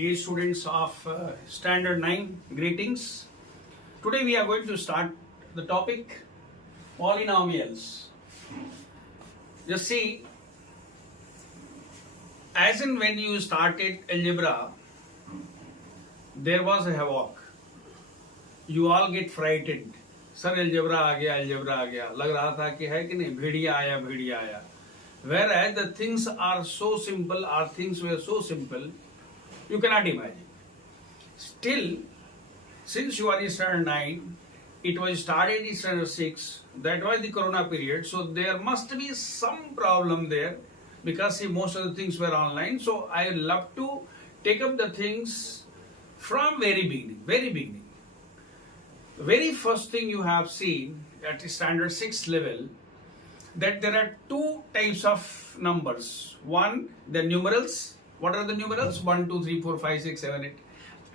Dear students of Standard 9, greetings. Today we are going to start the topic polynomials. Just see, as in when you started algebra, there was a havoc. You all get frightened. Sir algebra आ गया लग रहा था कि है कि नहीं, भेड़िया आया. Whereas the things are so simple, or things were so simple, you cannot imagine. Still, since you are in standard 9, it was started in standard 6, that was the corona period, so there must be some problem there, because see, most of the things were online. So I love to take up the things from very beginning. The very first thing you have seen at standard 6 level, that there are two types of numbers. One, the numerals. What are the numerals? 1, 2, 3, 4, 5, 6, 7, 8.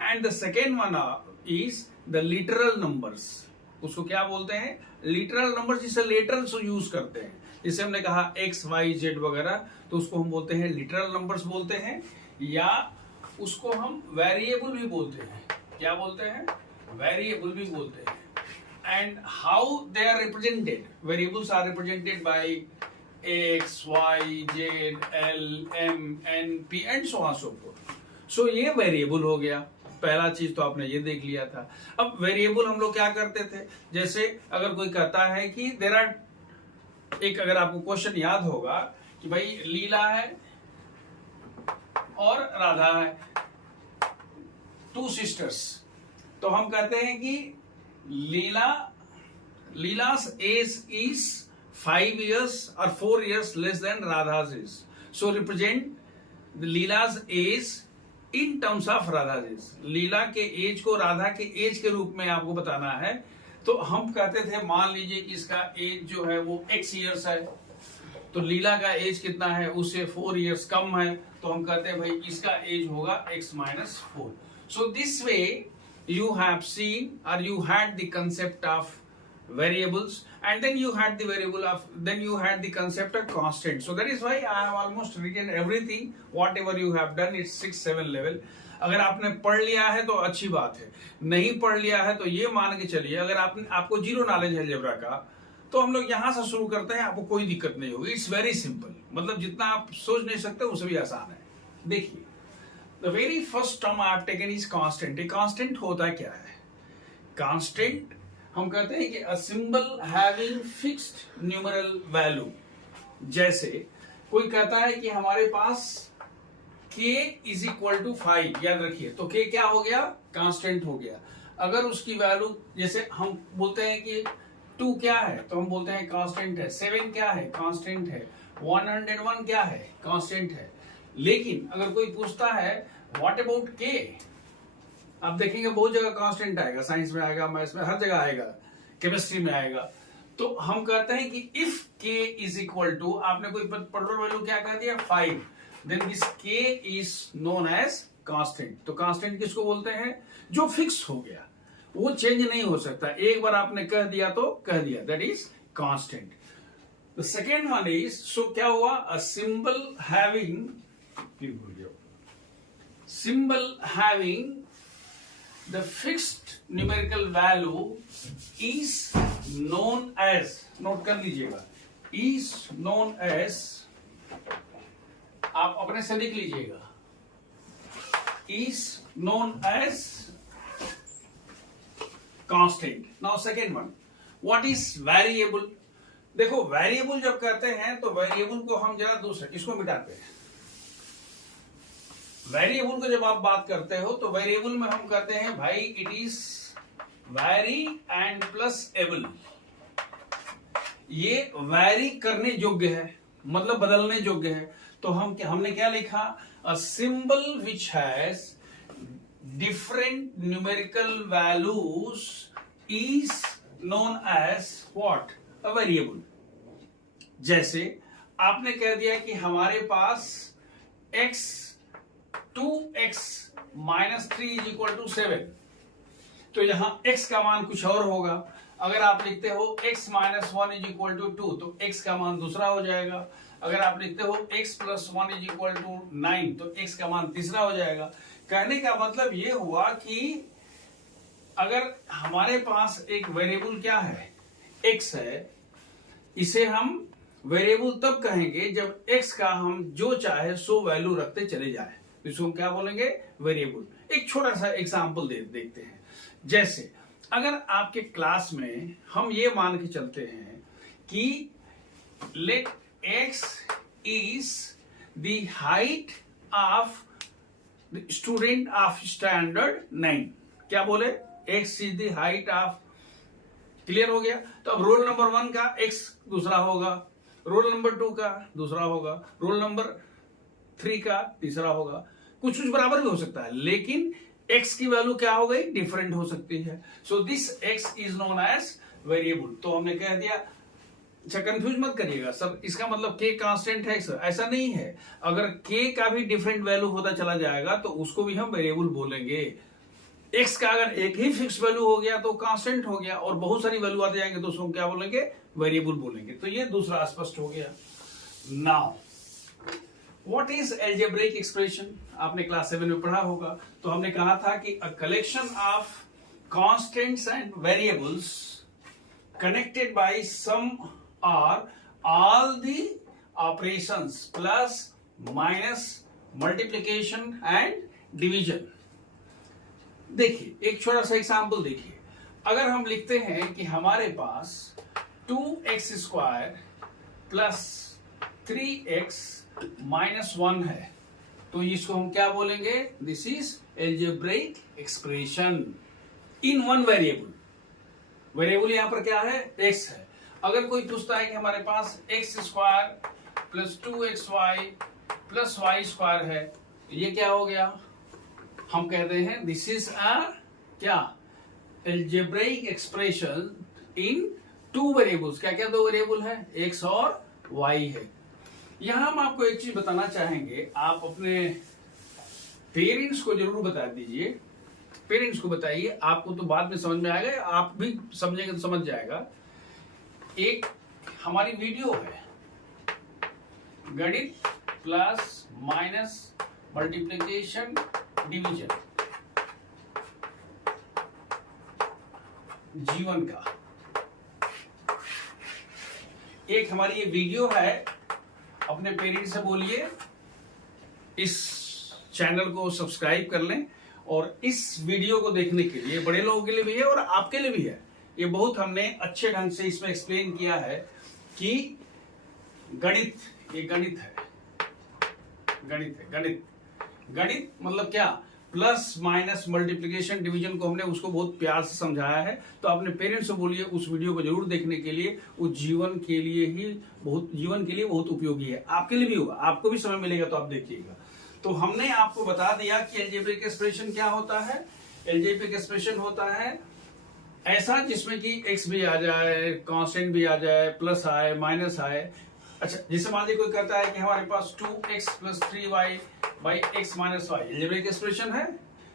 And the second one is the literal numbers. उसको क्या बोलते हैं? Literal numbers, जिसे literal से use करते हैं. जैसे हमने कहा x, y, z वगैरह, तो उसको हम बोलते हैं literal numbers बोलते हैं, या उसको हम variable भी बोलते हैं. क्या बोलते हैं? Variable भी बोलते हैं. And how they are represented? Variables are represented by x, y, z, l, m, n, p and so on so forth. So ये variable हो गया. पहला चीज तो आपने ये देख लिया था. अब वेरिएबल हम लोग क्या करते थे? जैसे अगर कोई कहता है कि देयर आर, एक अगर आपको क्वेश्चन याद होगा कि भाई लीला है और राधा है, टू सिस्टर्स, तो हम कहते हैं कि Leela's age is 5 years or 4 years less than Radha's age. So represent the Leela's age in terms of Radha's age. लीला के एज को राधा के एज के रूप में आपको बताना है. तो हम कहते थे, मान लीजिए कि इसका एज जो है वो x years है, तो लीला का एज कितना है? उससे 4 years कम है, तो हम कहते हैं भाई इसका एज होगा x minus 4. So this way you have seen, or you had the concept of variables, and then you had the concept of constant. So that is why I have almost written everything whatever you have done. It's 6-7 level. अगर आपने पढ़ लिया है तो अच्छी बात है, नहीं पढ़ लिया है तो ये मान के चलिए, अगर आपको जीरो नॉलेज है अलजेब्रा का, तो हम लोग यहां से शुरू करते हैं, आपको कोई दिक्कत नहीं होगी. इट्स वेरी सिंपल, मतलब जितना आप सोच नहीं सकते उससे भी आसान है. देखिए, The very first term I have taken is constant. A constant होता क्या है? Constant हम कहते हैं कि a symbol having fixed numeral value. जैसे कोई कहता है कि हमारे पास k is equal to 5, याद रखिए, तो k क्या हो गया? Constant हो गया. अगर उसकी वैल्यू, जैसे हम बोलते हैं कि 2 क्या है, तो हम बोलते हैं constant है. 7 क्या है? Constant है. 101 क्या है? Constant है. लेकिन अगर कोई पूछता है व्हाट अबाउट के, आप देखेंगे बहुत जगह कांस्टेंट आएगा, साइंस में आएगा, मैथ्स में, हर जगह आएगा, केमिस्ट्री में आएगा. तो हम कहते हैं कि इफ के इज इक्वल टू, आपने कोई पर्टिकुलर वैल्यू क्या कह दिया? 5, देन दिस के इज नोन एज कांस्टेंट. तो कांस्टेंट किसको बोलते हैं? जो फिक्स हो गया, वो चेंज नहीं हो सकता. एक बार आपने कह दिया तो कह दिया, that is constant. The second one is, so क्या हुआ? A symbol having the fixed numerical value is known as, note कर लीजिएगा, is known as, आप अपने से लिख लीजिएगा, is known as constant. Now second one, what is variable? देखो, वेरिएबल जब कहते हैं तो वेरिएबल को हम जरा दूसरे, इसको मिटाते हैं. वेरिएबल को जब आप बात करते हो तो वेरिएबल में हम कहते हैं भाई it is vary and plus able. ये वैरी करने योग्य है, मतलब बदलने योग्य है. तो हमने क्या लिखा? A symbol which has different numerical values is known as what? A variable. जैसे आपने कह दिया कि हमारे पास x 2x minus 3 is equal to 7, तो यहां x का मान कुछ और होगा. अगर आप लिखते हो x minus 1 is equal to 2, तो x का मान दूसरा हो जाएगा. अगर आप लिखते हो x plus 1 is equal to 9 तो x का मान तीसरा हो जाएगा. कहने का मतलब ये हुआ कि अगर हमारे पास एक वेरिएबल क्या है, x है, इसे हम वेरिएबल तब कहेंगे जब x का हम जो चाहे सो वैल्यू रखते चले जाए, तो इसको हम क्या बोलेंगे, वेरिएबल। एक छोटा सा एग्जांपल देखते हैं। जैसे अगर आपके क्लास में हम ये मान के चलते हैं कि let x is the height of the student of standard 9, क्या बोले, x is the height of, clear हो गया। तो अब रोल नंबर 1 का x दूसरा होगा, रोल नंबर 2 का दूसरा होगा, रोल नंबर 3 का तीसरा होगा, कुछ बराबर भी हो सकता है, लेकिन x की वैल्यू क्या हो गई, डिफरेंट हो सकती है। So this x is known as variable. तो हमने कह दिया, अच्छा कंफ्यूज मत करिएगा सर, इसका मतलब k कांस्टेंट है सर, ऐसा नहीं है। अगर k का भी डिफरेंट वैल्यू होता चला जाएगा तो उसको भी हम वेरिएबल बोलेंगे। x का अगर एक ही फिक्स वैल्यू हो गया तो कांस्टेंट हो गया, और बहुत सारी वैल्यू आते जाएंगे तो उसको क्या बोलेंगे, वेरिएबल बोलेंगे। तो ये दूसरा स्पष्ट हो गया। Now what is algebraic expression, आपने क्लास 7 में पढ़ा होगा। तो हमने कहा था कि a collection of constants and variables connected by some और all the operations plus minus multiplication and division. देखिए एक छोटा सा एग्जांपल देखिए, अगर हम लिखते हैं कि हमारे पास 2x² प्लस 3x माइनस 1 है, तो इसको हम क्या बोलेंगे, this is algebraic expression in one variable. Variable यहां पर क्या है, x है। अगर कोई पूछता है कि हमारे पास x² plus 2xy plus y² है, ये क्या हो गया, हम कहते हैं दिस इज अ क्या, एल्जेब्रिक एक्सप्रेशन इन 2 वेरिएबल्स। क्या क्या 2 वेरिएबल है, x और y है। यहां हम आपको एक चीज बताना चाहेंगे, आप अपने पेरेंट्स को जरूर बता दीजिए, पेरेंट्स को बताइए, आपको तो बाद में समझ में आएगा, आप भी समझेंगे तो समझ जाएगा। एक हमारी वीडियो है, गणित प्लस माइनस मल्टीप्लिकेशन डिवीजन जीवन का, एक हमारी ये वीडियो है। अपने पेरेंट्स से बोलिए इस चैनल को सब्सक्राइब कर लें, और इस वीडियो को देखने के लिए बड़े लोगों के लिए भी है और आपके लिए भी है। ये बहुत हमने अच्छे ढंग से इसमें एक्सप्लेन किया है कि गणित, ये गणित है, गणित है, गणित मतलब क्या, प्लस माइनस मल्टीप्लिकेशन डिवीजन को हमने उसको बहुत प्यार से समझाया है। तो अपने पेरेंट्स से बोलिए उस वीडियो को जरूर देखने के लिए, वो जीवन के लिए बहुत उपयोगी है, आपके लिए भी होगा, आपको भी समय मिलेगा तो आप देखिएगा। तो हमने आपको बता दिया कि एल्जेब्रिक एक्सप्रेशन क्या होता है। एल्जेब्रिक एक्सप्रेशन होता है ऐसा जिसमें कि x भी आ जाए, कांस्टेंट भी आ जाए, प्लस आए, माइनस आए। अच्छा, जैसे मान लीजिए कोई कहता है कि हमारे पास 2x plus 3y by x minus y, algebraic expression है।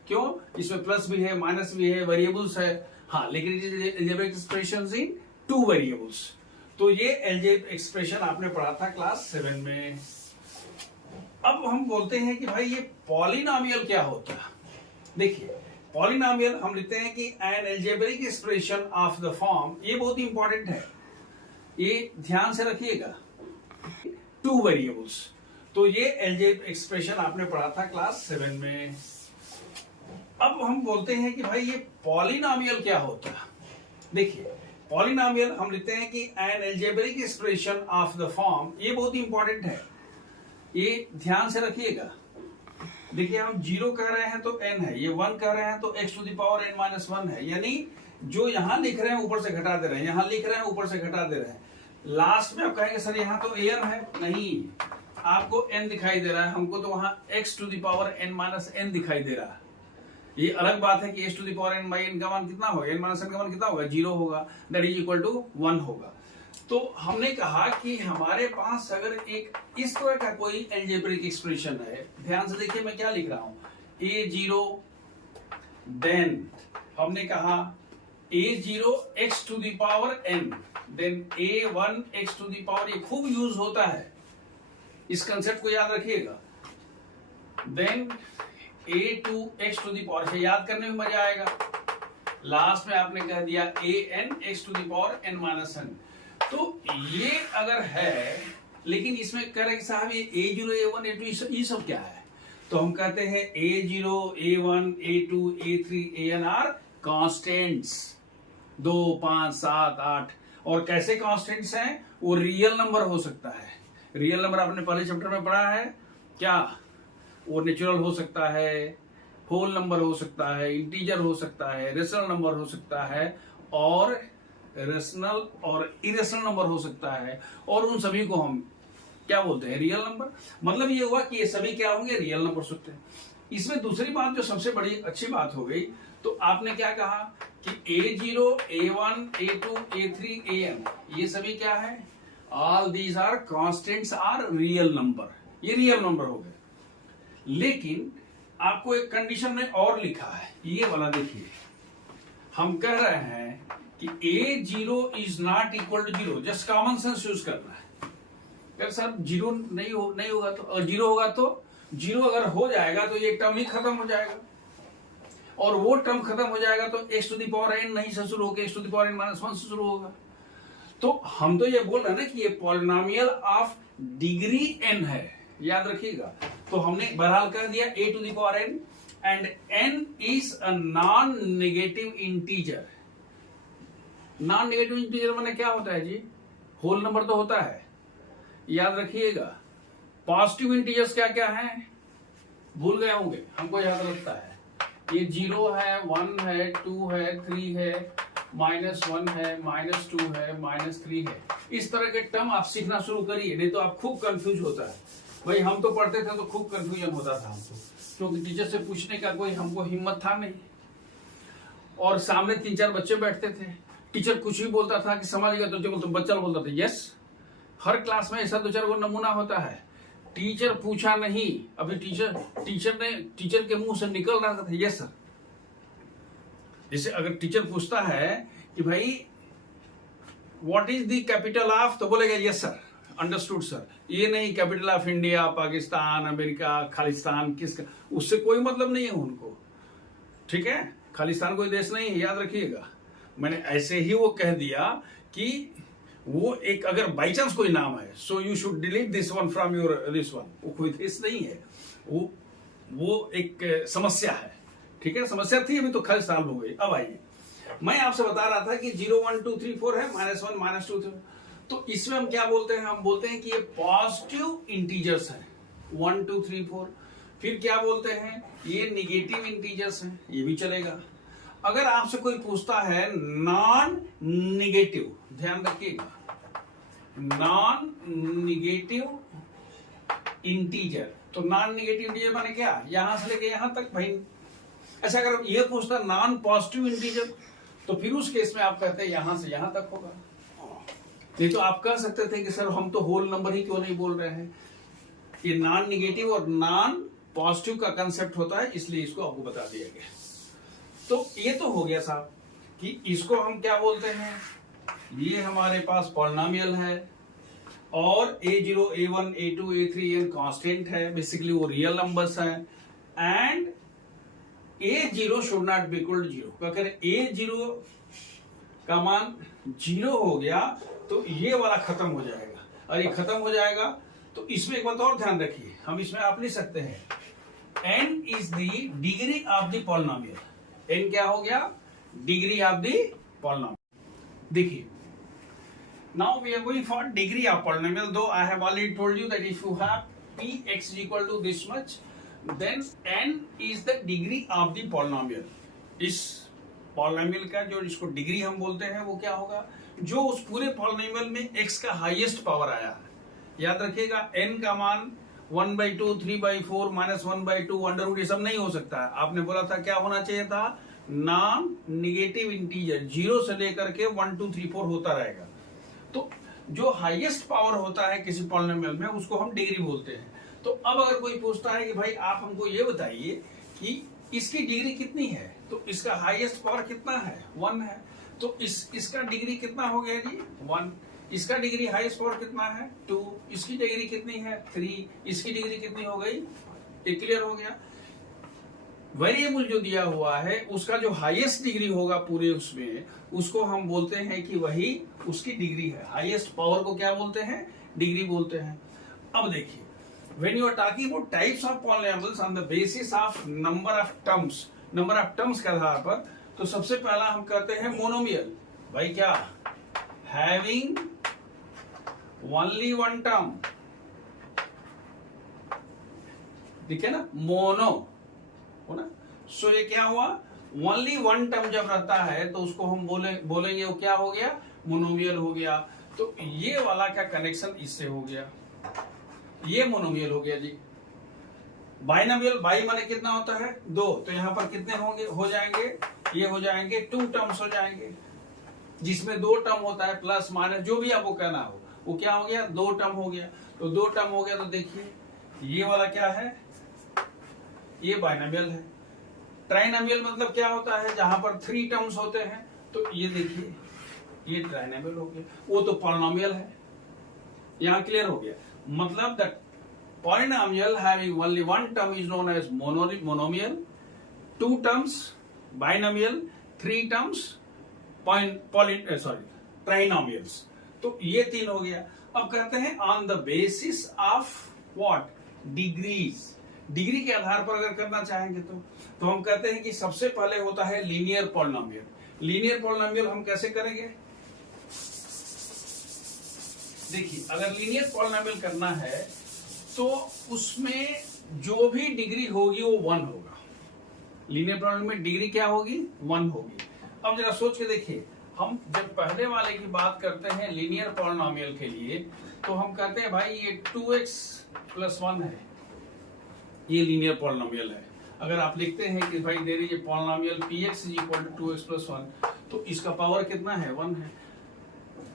क्यों, इसमें प्लस भी है, माइनस भी है, वेरिएबल्स है, हाँ, लेकिन एल्जेब्रिक एक्सप्रेशन इन 2 वेरिएबल्स। तो ये एल्जेब्रिक एक्सप्रेशन आपने पढ़ा था क्लास 7 में। अब हम बोलते हैं कि भाई ये पॉलिनोमियल क्या होता है। देखिए पॉलिनोमियल हम लिखते हैं कि an algebraic expression of the form, ये बहुत ही इंपॉर्टेंट है, ये ध्यान से रखिएगा, 2 वेरिएबल्स। तो ये एल्जेब्रिक एक्सप्रेशन आपने पढ़ा था क्लास 7 में। अब हम बोलते हैं कि भाई ये पॉलिनोमियल क्या होता है। देखिए पॉलिनोमियल हम लिखते हैं कि an algebraic expression of the form, ये बहुत ही इंपॉर्टेंट है, ये ध्यान से रखिएगा। देखिए हम 0 कह रहे हैं तो n है, ये 1 कह रहे हैं तो x to the power n minus 1 है, यानी जो यहां लिख रहे हैं ऊपर से घटा दे रहे हैं, यहां लिख रहे हैं ऊपर से घटा दे रहे हैं। लास्ट में आप कहेंगे सर यहां तो an है, नहीं, आपको n दिखाई दे रहा है, हमको तो वहां x to the power n minus n दिखाई दे रहा है। ये अलग बात है कि x to the power n by n का मान कितना होगा, n माइनस n का मान कितना होगा, 0 होगा, दैट इज इक्वल टू 1 होगा। तो हमने कहा कि हमारे पास अगर एक इस तरह का कोई एल्जेब्रिक एक्सप्रेशन है, ध्यान से देखिए मैं क्या लिख रहा हूं, a0 देन हमने कहा a0 x to the power n, then a1 x to the power, ये खूब यूज होता है, इस कंसेप्ट को याद रखिएगा। देन a2x⁴ से याद करने में मजा आएगा। लास्ट में आपने कह दिया an(x⁴n-n). तो ये अगर है, लेकिन इसमें कह रहे कि साहब ये a0 a1 a2 ये सब क्या है, तो हम कहते हैं a0 a1 a2 a3 an are constants. 2 5 7 8 और कैसे कॉन्स्टेंट्स हैं, वो रियल नंबर हो सकता है। रियल नंबर आपने पहले चैप्टर में पढ़ा है क्या, वो नेचुरल हो सकता है, होल नंबर हो सकता है, इंटीजर हो सकता है, रेशनल नंबर हो सकता है, और रेशनल और इरेशनल नंबर हो सकता है, और उन सभी को हम क्या बोलते हैं, रियल नंबर। मतलब ये हुआ कि ये सभी क्या होंगे, रियल नंबर सकते हैं। इसमें दूसरी बात जो सबसे बड़ी अच्छी बात हो गई, तो आपने क्या कहा कि a0 a1 a2 a3 an ये सभी क्या है, all these are constants are real number, ये रियल नंबर हो गए। लेकिन आपको एक कंडीशन में और लिखा है, ये वाला देखिए, हम कह रहे हैं कि a0 is not equal to 0, just common sense use करना है। अगर सर जीरो नहीं होगा तो, जीरो होगा तो, जीरो अगर हो जाएगा तो ये टर्म ही खत्म हो जाएगा, और वो टर्म खत्म हो जाएगा तो x⁴n नहीं से शुरू होकर x⁻n-1 से शुरू होगा। तो हम तो ये बोल रहे हैं ना कि ये पॉलिनोमियल ऑफ डिग्री n है, याद रखिएगा। तो हमने बहरहाल कर दिया a⁴n and n is a non negative integer. Non negative integer माने क्या होता है जी, होल नंबर तो होता है, याद रखिएगा। पॉजिटिव इंटीजर्स क्या क्या हैं, भूल गए होंगे, हमको याद रखता है, ये 0 है, 1 है, 2 है, 3 है, -1 है, -2 है, -3 है। इस तरह के टर्म आप सीखना शुरू करिए, नहीं तो आप खूब कंफ्यूज होता है। भाई हम तो पढ़ते थे तो खूब कंफ्यूजन होता था हमको, क्योंकि टीचर से पूछने का कोई हमको हिम्मत था नहीं, और सामने 3-4 बच्चे बैठते थे, टीचर कुछ भी बोलता था कि समझ गया तो बच्चा बोलता था यस। हर क्लास में ऐसा 2-4 गो नमूना होता है, टीचर पूछा नहीं, अभी टीचर के मुंह से निकल रहा था यस सर। जैसे अगर टीचर पूछता है कि भाई what is the capital of, तो बोलेगा यस सर, अंडरस्टूड सर। ये नहीं capital of India, Pakistan, America, Khalistan किसका, उससे कोई मतलब नहीं है उनको, ठीक है। खालिस्तान कोई देश नहीं है, याद रखिएगा। मैंने ऐसे ही वो कह दिया कि वो एक अगर बाई चांस कोई नाम है, so you should delete this one from your this one, वो कोई देश नहीं है, वो एक समस्या है, ठीक है। समस्या थी, अभी तो खैर सॉल्व हो गई। अब आइए, मैं आपसे बता रहा था कि 0 1 2 3 4 है, -1 -2 3, तो इसमें हम क्या बोलते हैं, हम बोलते हैं कि ये पॉजिटिव इंटीजर्स हैं 1 2 3 4। फिर क्या बोलते हैं, ये निगेटिव इंटीजर्स हैं, ये भी चलेगा। अगर आपसे कोई पूछता है नॉन निगेटिव, ध्यान रखिएगा, नॉन निगेटिव इंटीजर, तो नॉन निगेटिव इंटीजर माने क्या, यहां से लेके यहां तक भाई। अच्छा, अगर ये पूछता नॉन पॉजिटिव इंटीजर, तो फिर उस केस में आप कहते हैं यहां से यहां तक होगा। नहीं तो आप कह सकते थे कि सर हम तो होल नंबर ही क्यों नहीं बोल रहे हैं। ये नॉन निगेटिव और नॉन पॉजिटिव का कंसेप्ट होता है, इसलिए इसको आपको बता दिया गया। तो ये तो हो गया साहब कि इसको हम क्या बोलते हैं, ये हमारे पास पॉलिनोमियल है, और a0 a1 a2 a3 n constant है, बेसिकली वो रियल नंबर्स हैं, and a0 should not be equal to 0। अगर a0 का मान 0 हो गया तो ये वाला खत्म हो जाएगा, और ये खत्म हो जाएगा तो इसमें एक बात और ध्यान रखिए, हम इसमें आप लिख सकते हैं n is the degree of the polynomial. n क्या हो गया, डिग्री ऑफ द पॉलिनोमियल। देखिए, now we are going for degree of polynomial, though I have already told you that if you have px is equal to this much, then n is the degree of the polynomial। इस polynomial का जो इसको degree हम बोलते हैं वो क्या होगा, जो उस पूरे पॉलिनोमियल में x का हाईएस्ट पावर आया है। याद रखिएगा, n का मान 1/2 3/4 -1/2 अंडर रूट ये सब नहीं हो सकता है। आपने बोला था क्या होना चाहिए था, नॉन निगेटिव इंटीजर, 0 से लेकर के 1 2 3 4 होता रहेगा। तो जो हाईएस्ट पावर होता है किसी पॉलिनोमियल में उसको हम डिग्री बोलते हैं। तो अब अगर कोई पूछता है कि भाई आप हमको ये बताइए कि इसकी डिग्री कितनी है, तो इसका हाईएस्ट पावर कितना है, 1 है, तो इसका डिग्री कितना हो गया जी, 1। इसका डिग्री हाईएस्ट पावर कितना है, 2। इसकी डिग्री कितनी है, 3। इसकी डिग्री कितनी हो गई, ये क्लियर हो गया। वेरिएबल जो दिया हुआ है उसका जो हाईएस्ट डिग्री होगा पूरे उसमें, उसको हम बोलते हैं कि वही उसकी डिग्री है। हाईएस्ट पावर को क्या बोलते हैं? डिग्री बोलते हैं। अब देखिए, when you are talking about types of polynomials on the basis of number of terms के आधार पर, तो सबसे पहला हम कहते हैं मोनोमियल। भाई क्या? हैविंग ओनली वन टर्म, ठीक है ना, मोनो हो ना। सो ये क्या हुआ? ओनली वन टर्म जब रहता है तो उसको हम बोलेंगे वो क्या हो गया? मोनोमियल हो गया। तो ये वाला का कनेक्शन इससे हो गया, ये मोनोमियल हो गया जी। बाइनोमियल, बाई माने कितना होता है? दो, तो यहां पर कितने होंगे? हो जाएंगे, ये हो जाएंगे 2 टर्म्स हो जाएंगे, जिसमें 2 टर्म होता है, प्लस माइनस जो भी आपको कहना हो, वो क्या हो गया? 2 टर्म हो गया। तो 2 टर्म हो गया तो देखिए ये वाला क्या है? ये बाइनोमियल है। ट्राइनोमियल मतलब क्या होता है? जहां पर 3 टर्म्स होते हैं, तो ये देखिए ये ट्राइनोमियल हो गया। वो तो पॉलिनोमियल है। यहां क्लियर हो गया? मतलब the polynomial having only one term is known as monomial, 2 terms binomial, 3 terms trinomials. तो ये 3 हो गया। अब कहते हैं on the basis of what? Degrees. Degree के आधार पर अगर करना चाहेंगे तो हम कहते हैं कि सबसे पहले होता है लीनियर पॉलिनोमियल। लीनियर पॉलिनोमियल हम कैसे करेंगे? देखिए, अगर लीनियर पॉलिनोमियल करना है तो उसमें जो भी डिग्री होगी वो 1 होगा। लीनियर पॉलिनोमियल में डिग्री क्या होगी? 1 होगी। अब जरा सोच के देखिए, हम जब पहले वाले की बात करते हैं लीनियर पॉलिनोमियल के लिए, तो हम कहते हैं भाई ये 2x + 1 है, ये लीनियर पॉलिनोमियल है। अगर आप लिखते हैं कि भाई there is a polynomial px = 2x + 1, तो इसका पावर कितना है? 1 है।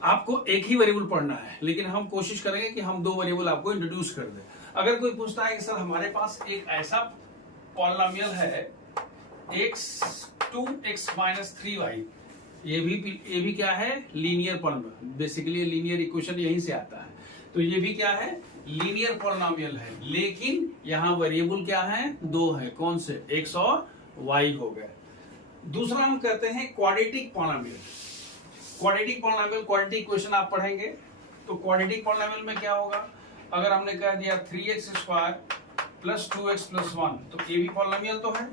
आपको एक ही वेरिएबल पढ़ना है, लेकिन हम कोशिश करेंगे कि हम 2 वेरिएबल आपको इंट्रोड्यूस कर दें। अगर कोई पूछता है कि सर हमारे पास एक ऐसा पॉलिनोमियल है x2x - 3y, ये भी क्या है? Linear polynomial. Basically linear equation यहीं से आता है। तो ये भी क्या है? लीनियर पॉलिनोमियल है, लेकिन यहां वेरिएबल क्या है? 2 है। कौन से? x और y हो गए। दूसरा हम कहते हैं quadratic polynomial. Quadratic polynomial, quadratic equation आप पढ़ेंगे तो क्वाड्रेटिक पॉलिनोमियल में क्या होगा? अगर हमने कह दिया 3x² + 2x + 1, तो ये भी पॉलिनोमियल तो है।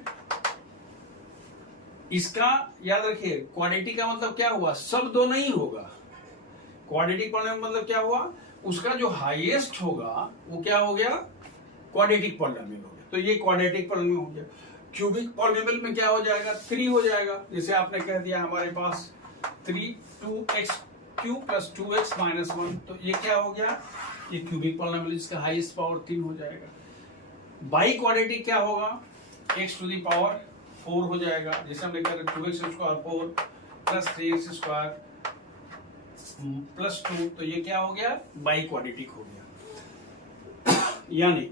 इसका याद रखिए, क्वाड्रेटिक का मतलब क्या हुआ? सब 2 नहीं होगा। क्वाड्रेटिक पॉलिनोमियल मतलब क्या हुआ? उसका जो हाईएस्ट होगा वो क्या हो गया? क्वाड्रेटिक पॉलिनोमियल हो गया। तो ये क्वाड्रेटिक पॉलिनोमियल हो गया। क्यूबिक पॉलिनोमियल में क्या हो जाएगा? 3 हो जाएगा। जैसे आपने कह दिया हमारे पास 2x³ + 2x - 1, तो ये क्या हो गया? ये क्यूबिक पॉलिनोमियल, इसका हाईएस्ट पावर 3 हो जाएगा। बाई क्वाड्रेटिक क्या होगा? x⁴ हो जाएगा। जैसे हमने कहा 2x² 4 + 3x² + 2, तो ये क्या हो गया? बाई क्वाड्रेटिक हो गया। यानी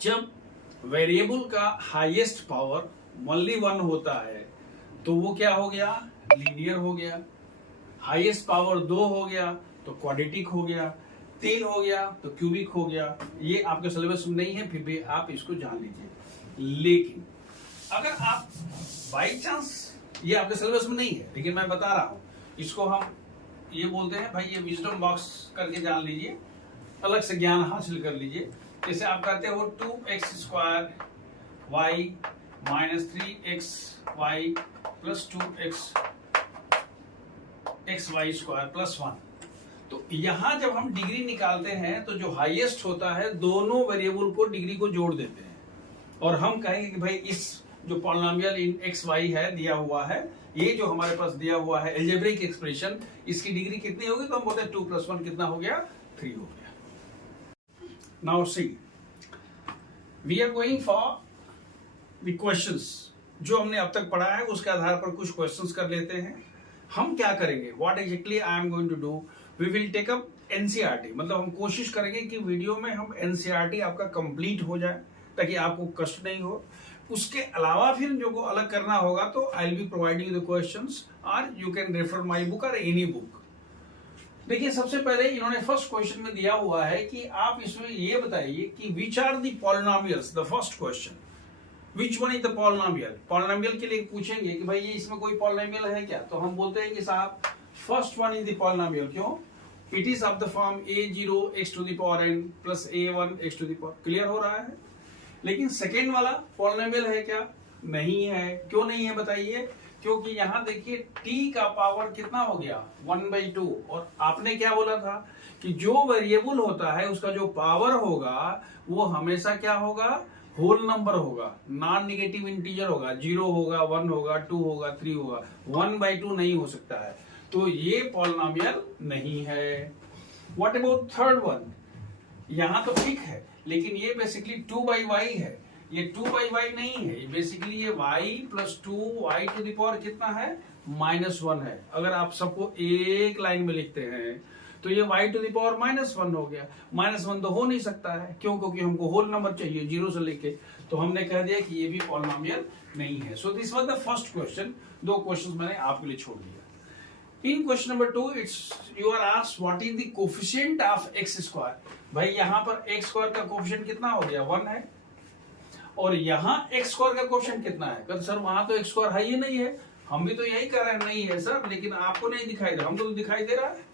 जब वेरिएबल का हाईएस्ट पावर ओनली 1 होता है तो वो क्या हो गया? लीनियर हो गया। हाईएस्ट पावर 2 हो गया तो क्वाड्रेटिक हो गया, 3 हो गया तो क्यूबिक हो गया। ये आपके सिलेबस में नहीं है, फिर भी आप इसको जान लीजिए। लेकिन अगर आप बाई चांस, ये आपके सिलेबस में नहीं है लेकिन मैं बता रहा हूं, इसको हम ये बोलते हैं भाई ये विजडम बॉक्स करके जान लीजिए, अलग से ज्ञान हासिल कर लीजिए। जैसे आप कहते हो 2x² y - 3xy + 2xy² + 1, तो यहां जब हम डिग्री निकालते हैं तो जो हाईएस्ट होता है दोनों वेरिएबल को डिग्री को जोड़ देते हैं, और हम कहेंगे कि भाई इस जो पॉलिनोमियल इन xy है दिया हुआ है, ये जो हमारे पास दिया हुआ है अलजेब्रिक एक्सप्रेशन, इसकी डिग्री कितनी होगी? तो हम बोलते हैं 2 + 1 कितना हो गया? 3 हो गया। Now see, we are going for the questions. जो हमने अब तक पढ़ा है उसके आधार पर कुछ क्वेश्चंस कर लेते हैं। हम क्या करेंगे? What exactly I am going to do, we will take up NCERT. मतलब हम कोशिश करेंगे कि वीडियो में हम एनसीईआरटी आपका कंप्लीट हो जाए ताकि आपको कष्ट नहीं हो। उसके अलावा फिर जो को अलग करना होगा तो I will be providing the questions, और you can refer my book और एनी बुक। देखिए, सबसे पहले इन्होंने फर्स्ट क्वेश्चन में दिया हुआ है कि आप इसमें ये बताइए कि which are the polynomials. The first question, which one is the polynomial. Polynomial के लिए पूछेंगे कि भाई ये इसमें कोई पॉलिनोमियल है क्या, तो हम बोलते हैं कि साहब first one is the polynomial. क्यों? It is of the form a0 x to the power n प्लस a1 x to the power। Clear हो रहा है? लेकिन सेकेंड वाला पॉलिनोमियल है क्या? नहीं है। क्यों नहीं है बताइए? क्योंकि यहां देखिए t का पावर कितना हो गया 1/2, और आपने क्या बोला था कि जो वेरिएबल होता है उसका जो पावर होगा वो हमेशा क्या होगा? होल नंबर होगा, नॉन नेगेटिव इंटीजर होगा। 0 होगा, 1 होगा, 2 होगा, 3 होगा, 1/2 नहीं हो सकता है। तो ये पॉलिनोमियल नहीं है। What about third one? यहां तो ठीक है, लेकिन ये बेसिकली 2/y है। ये 2/y नहीं है, ये बेसिकली ये y plus 2y to the power कितना है? -1 है। अगर आप सबको एक लाइन में लिखते हैं तो ये y टू द पावर -1 हो गया। -1 तो हो नहीं सकता है। क्यों? क्योंकि हमको होल नंबर चाहिए 0 से लेके। तो हमने कह दिया कि ये भी पॉलिनोमियल नहीं है। So this was the first question. 2 question मैंने आपके लिए छोड़ दिया। In question number 2, you are asked what is the coefficient of x square। भाई यहाँ पर x स्क्वायर का कोफिशिएंट कितना हो गया? 1 है। और यहाँ x स्क्वायर का कोफिशिएंट कितना है? कहते सर वहां तो x स्क्वायर है ही नहीं है। हम भी तो यही कर रहे हैं नहीं है सर, लेकिन आपको नहीं दिखाई दे रहा। हमको तो दिखाई दे रहा है।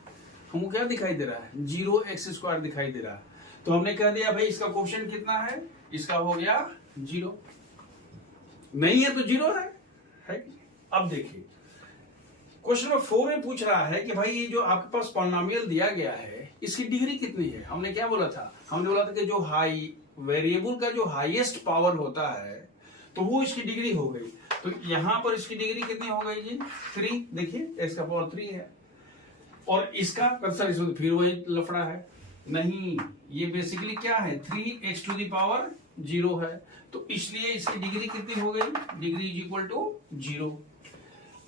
हमको क्या दिखाई दे रहा है? 0x² दिखाई दे रहा है। तो हमने कह दिया भाई इसका कोफिशिएंट कितना है? इसका हो गया 0। नहीं है तो 0 है। अब देखिए क्वेश्चन नंबर 4 में पूछ रहा है कि भाई ये जो आपके पास पॉलिनोमियल दिया गया है इसकी डिग्री कितनी है? हमने क्या बोला था? हमने बोला था कि जो हाई वेरिएबल का जो हाईएस्ट पावर होता है तो वो इसकी डिग्री हो गई। तो यहां पर इसकी डिग्री कितनी हो गई जी? 3। देखिए इसका पावर 3 है। और इसका सर इसमें फिर वही लफड़ा है। नहीं, ये बेसिकली क्या है? 3x टू द पावर 0 है। तो इसलिए इसकी डिग्री कितनी हो गई? Degree is equal to 0।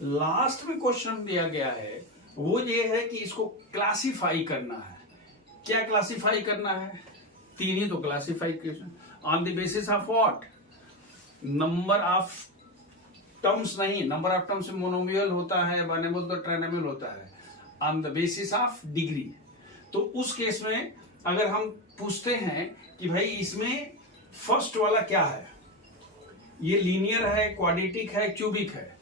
Last में क्वेश्चन दिया गया है वो ये है कि इसको क्लासिफाई करना है। क्या क्लासिफाई करना है? 3 ही तो classify question. On the basis of what? Number of terms नहीं, नंबर ऑफ टर्म्स मोनोमियल होता है, बाइनोमियल तो ट्राइनोमियल होता है। On the basis of degree. तो उस केस में अगर हम पूछते हैं कि भाई इसमें फर्स्ट वाला क्या है, ये लीनियर है, क्वाड्रेटिक है, क्यूबिक है,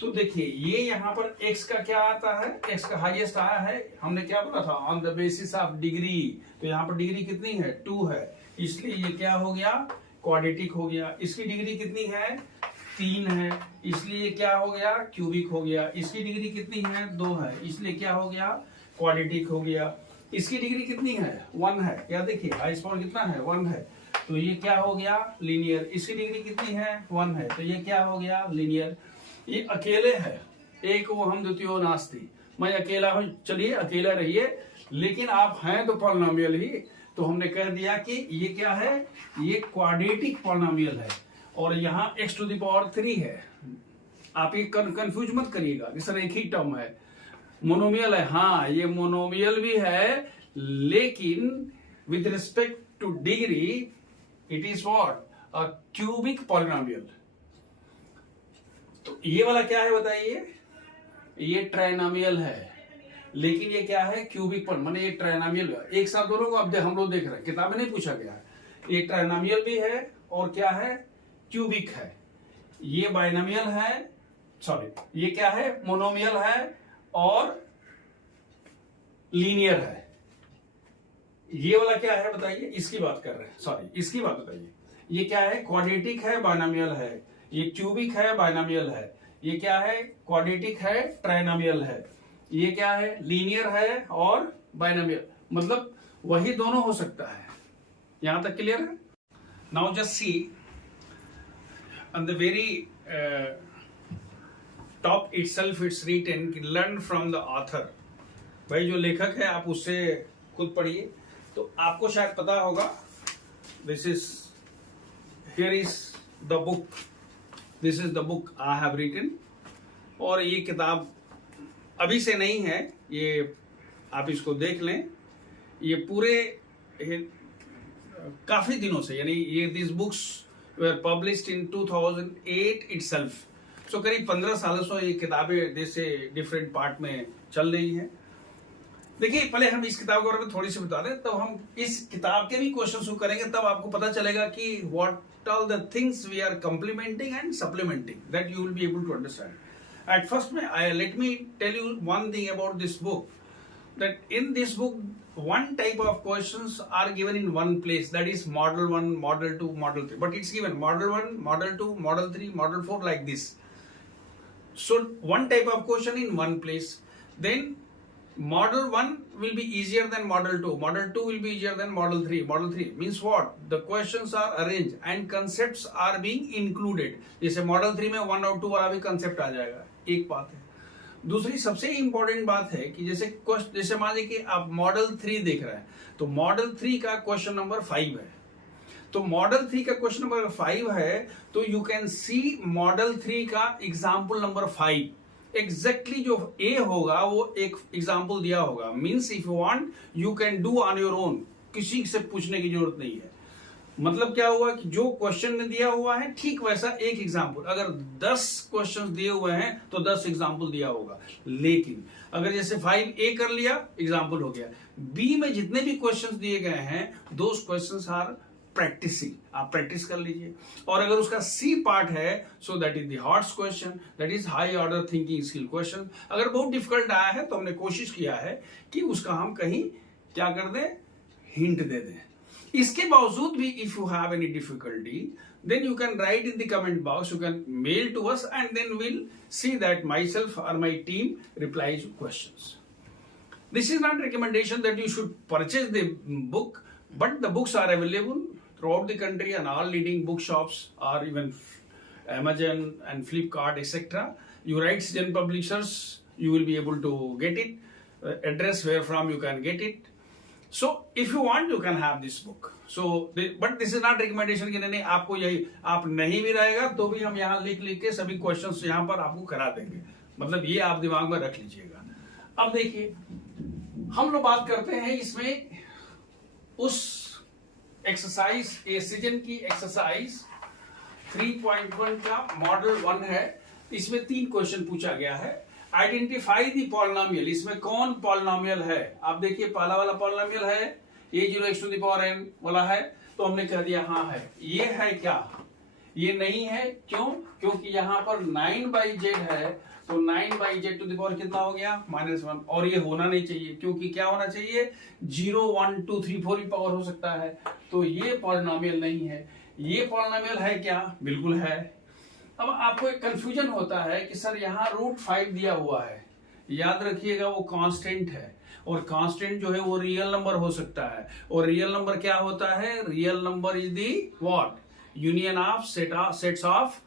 तो देखिए ये यहां पर x का क्या आता है? x का हाईएस्ट आया है। हमने क्या बोला था? On the basis of degree. तो यहां पर डिग्री कितनी है? 2 है। इसलिए ये क्या हो गया? क्वाड्रेटिक हो गया। इसकी डिग्री कितनी है? 3 है। इसलिए क्या हो गया? क्यूबिक हो गया। इसकी डिग्री कितनी है? 2 है। इसलिए क्या हो गया? क्वाड्रेटिक हो गया। इसकी डिग्री कितनी है? 1 है। क्या देखिए हाईएस्ट पावर कितना है? 1 है। तो ये क्या हो गया? लीनियर। इसकी डिग्री कितनी है? 1 है। तो ये क्या हो गया? लीनियर। ये अकेले है, एक वो हम द्वितीयो नास्ति। मैं अकेला हूं, चलिए अकेला रहिए, लेकिन आप हैं तो पॉलिनोमियल ही। तो हमने कह दिया कि ये क्या है? ये क्वाड्रेटिक पॉलिनोमियल है। और यहाँ x टू द पावर 3 है। आप ये कंफ्यूज मत करिएगा कि सर एक ही टर्म है, मोनोमियल है। हाँ, ये मोनोमियल भी है, लेकिन with respect two degree it is what? A cubic polynomial. तो ये वाला क्या है बताइए? ये ट्राइनोमियल है, लेकिन ये क्या है? क्यूबिक पर, माने ये ट्राइनोमियल है। एक साथ दोनों को अब हम लोग देख रहे हैं, किताब में नहीं पूछा गया है। ये ट्राइनोमियल भी है और क्या है? क्यूबिक है। ये बाइनोमियल है, सॉरी ये क्या है? मोनोमियल है और लीनियर है। ये वाला क्या है बताइए? इसकी बात कर रहे हैं, सॉरी इसकी बात बताइए। ये क्या है? क्वाड्रेटिक है, बाइनोमियल है। ये क्यूबिक है, बाइनोमियल है। ये क्या है? क्वाड्रेटिक है, ट्राइनोमियल है। ये क्या है? लीनियर है और बाइनोमियल। मतलब वही दोनों हो सकता है। यहां तक क्लियर है? Now just see on the very top itself it's written कि लर्न फ्रॉम द ऑथर। भाई जो लेखक है आप उससे खुद पढ़िए। तो आपको शायद पता होगा, this is here is the book, this is the book I have written. और ये किताब अभी से नहीं है, ये आप इसको देख लें। ये पूरे काफी दिनों से, यानी ये this books were published in 2008 itself. So करीब 15 सालों से ये किताबें देश से डिफरेंट पार्ट में चल रही हैं। देखिए पहले हम इस किताब के बारे में थोड़ी सी बता दें, तब हम इस किताब के भी क्वेश्चन शुरू करेंगे, तब आपको पता चलेगा कि what all the things we are complementing and supplementing, that you will be able to understand. At first, let me tell you one thing about this book, that in this book, one type of questions are given in one place, that is model 1, model 2, model 3. But it's given model 1, model 2, model 3, model 4 like this. So one type of question in one place. Then model 1 will be easier than model 2. Model 2 will be easier than model 3. Model 3 means what? The questions are arranged and concepts are being included. जैसे model 3 में 1 और 2 वाला भी concept आ जाएगा, एक बात है. दूसरी सबसे इंपॉर्टेंट बात है कि जैसे मान लीजिए कि आप मॉडल 3 देख रहे हैं, तो मॉडल 3 का क्वेश्चन नंबर 5 है. तो मॉडल 3 का क्वेश्चन नंबर 5 है, तो यू कैन सी मॉडल 3 का एग्जाम्पल नंबर 5. एग्जैक्टली जो ए होगा वो एक एग्जाम्पल दिया होगा. Means if you want you can do on your own, किसी से पूछने की जरूरत नहीं है. मतलब क्या हुआ कि जो क्वेश्चन में दिया हुआ है ठीक वैसा एक एग्जाम्पल. अगर 10 क्वेश्चन दिए हुए हैं तो 10 एग्जाम्पल दिया होगा. लेकिन अगर जैसे 5A कर लिया, एग्जाम्पल हो गया. बी में जितने भी क्वेश्चंस दिए गए हैं, दोस क्वेश्चंस आर प्रैक्टिसिंग, आप प्रैक्टिस कर लीजिए. और अगर उसका सी पार्ट है, so that is the hards question, that is high order thinking skill question. अगर बहुत डिफिकल्ट आया है तो हमने कोशिश किया है कि उसका हम कहीं क्या कर दें, हिंट दे दें. इसके बावजूद भी if you have any difficulty, then you can write in the comment box, you can mail to us, and then we'll see that myself or my team replies to questions. This is not recommendation that you should purchase the book, but the books are available throughout the country and all leading bookshops or even Amazon and Flipkart, etc. You write Gen Publishers, you will be able to get it. Address where from you can get it. So if you want, you can have this book. So but this is not recommendation कि नहीं आपको यही, आप नहीं भी रहेगा तो भी हम यहाँ लिख के सभी क्वेश्चंस यहाँ पर आपको करा देंगे. मतलब ये आप दिमाग में रख लीजिएगा. अब देखिए, हम लोग बात करते हैं इसमें उस एक्सरसाइज, ए सीजन की एक्सरसाइज 3.1 का मॉडल 1 है. इसमें 3 क्वेश्चन पूछा गया है. Identify the polynomial. इसमें कौन पॉलिनोमियल है? आप देखिए, पहला वाला पॉलिनोमियल है a0x⁴n वाला है, तो हमने कह दिया हाँ है. ये है क्या? ये नहीं है. क्यों? क्योंकि यहाँ पर 9/z है, तो 9/z⁴ कितना हो गया? -1. और ये होना नहीं चाहिए, क्योंकि क्या होना चाहिए? 0, 1, 2, 3, 4 की पावर हो सकता है. तो ये पॉलिनोमियल नहीं है. ये पॉलिनोमियल है क्या? बिल्कुल है. अब आपको एक कंफ्यूजन होता है कि सर यहाँ √5 दिया हुआ है. याद रखिएगा वो कांस्टेंट है, और कांस्टेंट जो है वो रियल नंबर हो सकता है. और रियल नंबर क्या होता है? Real number is the what? Union of sets of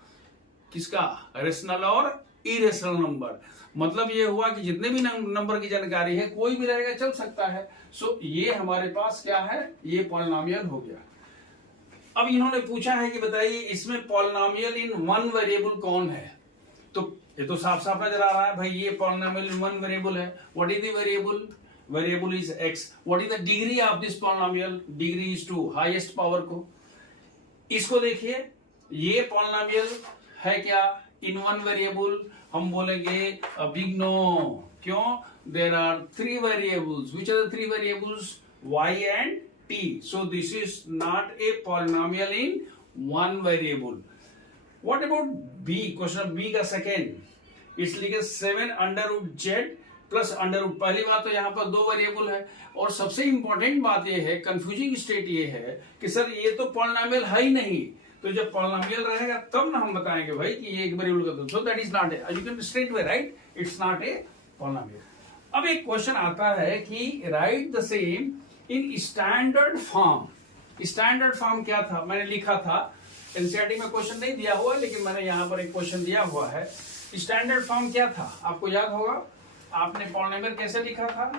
किसका? रेशनल और इरेशनल नंबर. मतलब ये हुआ कि जितने भी नंबर की जानकारी है, कोई भी रहेगा, चल सकता है. सो ये हमारे पास क्या है? ये पॉलिनोमियल हो गया. अब इन्होंने पूछा है कि बताइए इसमें पॉलिनोमियल इन 1 वेरिएबल कौन है? तो ये तो साफ साफ नजर आ रहा है भाई, ये पॉलिनोमियल इन 1 वेरिएबल है. What is the variable? Variable is x. What is the degree of this polynomial? Degree is 2, highest power को. इसको देखिए, ये पॉलिनोमियल है क्या? In 1 variable. हम बोलेंगे बिग नो. क्यों? There are 3 variables. Which are the 3 variables? y and t. So this is not a polynomial in 1 variable. What about b? Question b का सेकेंड, इसलिए 7√z प्लस √. पहली बात तो यहाँ पर 2 वेरिएबल है. और सबसे इंपॉर्टेंट बात ये है, कंफ्यूजिंग स्टेट ये है कि सर ये तो पॉलिनोमियल है ही नहीं. तो जब पॉलिनोमियल रहेगा तब ना हम बताएंगे भाई कि ये एक वेरिएबल का दो. सो that is not a, you can straight way right, it's not a polynomial. अब एक क्वेश्चन आता है कि right the same in standard form. Standard form क्या था? मैंने लिखा था, एनसीईआरटी में क्वेश्चन नहीं दिया हुआ, लेकिन मैंने यहां पर एक क्वेश्चन दिया हुआ है. स्टैंडर्ड फॉर्म क्या था? आपको याद होगा, आपने पॉलिनोमियल कैसे लिखा था?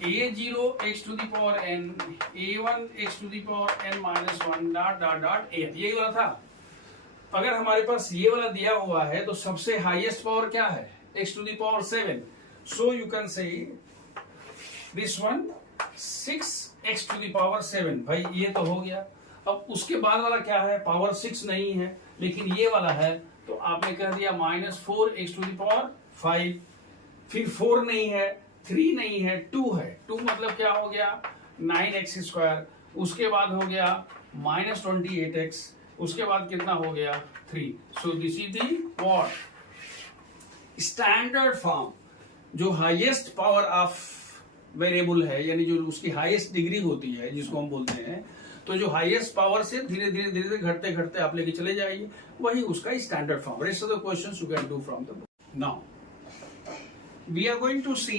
a0x⁴n a1x⁴n -1 dot dot dot a. ये वाला था. अगर हमारे पास ये वाला दिया हुआ है तो सबसे हाईएस्ट पावर क्या है? x⁴7. So you can say this one 6x⁴7. भाई ये तो हो गया. अब उसके बाद वाला क्या है? पावर 6 नहीं है, लेकिन ये वाला है, तो आपने कह दिया -4x⁵. फिर 4 नहीं है, 3 नहीं है, 2 है. 2 मतलब क्या हो गया? 9x². उसके बाद हो गया -28x. उसके बाद कितना हो गया 3. So this is the what standard form. जो हाईएस्ट पावर ऑफ वेरिएबल है, यानी जो उसकी हाईएस्ट डिग्री होती है जिसको हम बोलते हैं, तो जो हाईएस्ट पावर से धीरे धीरे धीरे धीरे घटते घटते आप लेके चले जाइए, वही उसका standard form. Rest of the questions you can do from the book. Now we are going to see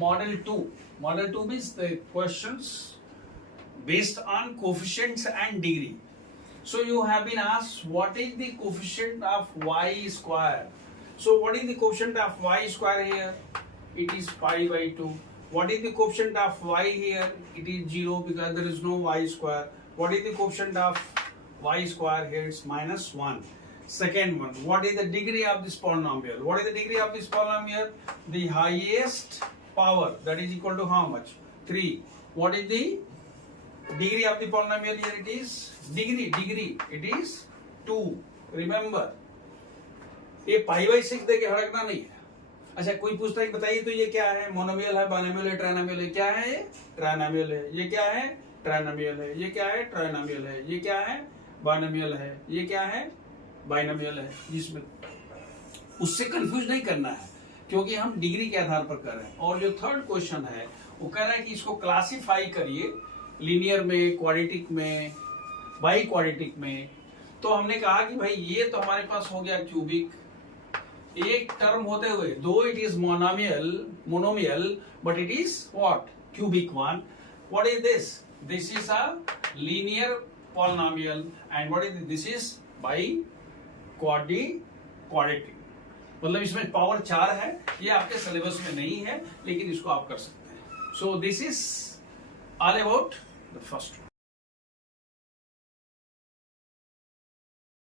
model 2. Model 2 means the questions based on coefficients and degree. So you have been asked what is the coefficient of y square. So what is the coefficient of y square here? It is pi by 2. What is the coefficient of y here? It is 0 because there is no y square. What is the coefficient of y square here? It's minus 1. Second one, what is the degree of this polynomial? What is the degree of this polynomial? The highest power, that is equal to how much? 3. What is the degree of the polynomial here? It is degree it is 2. Remember, ये pi by 6 देके हड़कना नहीं है. अच्छा, कोई पूछता है बताइए तो ये क्या है? मोनोमियल है, बाइनोमियल है, ट्राइनोमियल है? क्या है? ये ट्राइनोमियल है. ये क्या है? ट्राइनोमियल है. ये क्या है? ट्राइनोमियल है. ये क्या है? बाइनोमियल है. ये क्या है? बाइनोमियल है. जिसमें उससे कंफ्यूज नहीं करना है, क्योंकि हम डिग्री के आधार पर कर रहे हैं. और जो थर्ड क्वेश्चन है वो कह रहा है कि इसको क्लासिफाई करिए लीनियर में, क्वाड्रेटिक में, बाई क्वाड्रेटिक में. तो हमने कहा कि भाई ये तो हमारे पास हो गया क्यूबिक, एक टर्म होते हुए, दो it is monomial but it is what? Cubic one. What is this? This is a linear polynomial. And what is this? Is by quadratic. मतलब इसमें पावर 4 है. ये आपके सिलेबस में नहीं है, लेकिन इसको आप कर सकते हैं. So this is all about the first one.